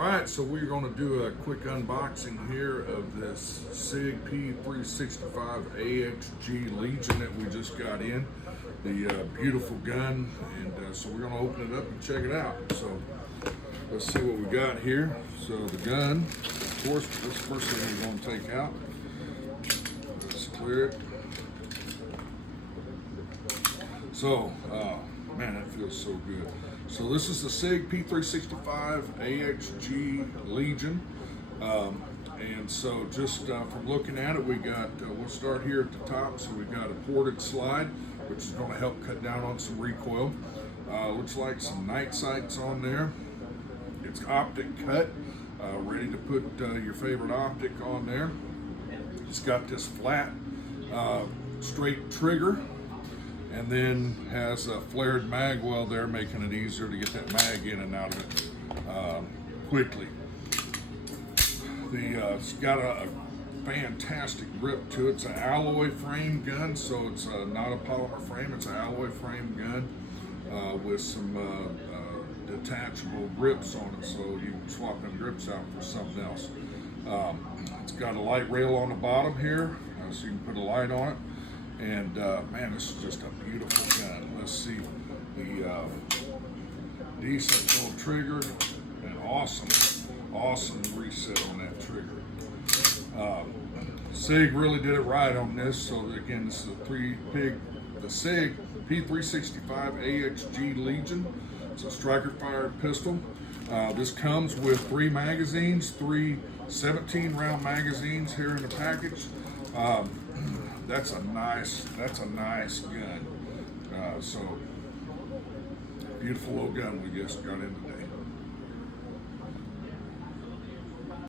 All right, so we're going to do a quick unboxing here of this SIG P365 AXG Legion that we just got in. The beautiful gun, and so we're going to open it up and check it out. So let's see what we got here. So the gun, of course, this is the first thing we're going to take out. Let's clear it. So, man, that feels so good. So this is the SIG P365 AXG Legion. And so just from looking at it, we got, we'll start here at the top. So we've got a ported slide, which is going to help cut down on some recoil. Looks like some night sights on there. It's optic cut, ready to put your favorite optic on there. It's got this flat, straight trigger, and then has a flared mag well there, making it easier to get that mag in and out of it quickly. It's got a fantastic grip to it. It's an alloy frame gun, so it's not a polymer frame, it's an alloy frame gun with some detachable grips on it, so you can swap them grips out for something else. It's got a light rail on the bottom here, so you can put a light on it. And man, this is just a beautiful gun. Let's see the decent little trigger and awesome reset on that trigger. SIG really did it right on this. So again, this is the SIG P365 AXG Legion. It's a striker fired pistol. This comes with 3 magazines, 3 17-round magazines here in the package. That's a nice gun. So beautiful little gun we just got into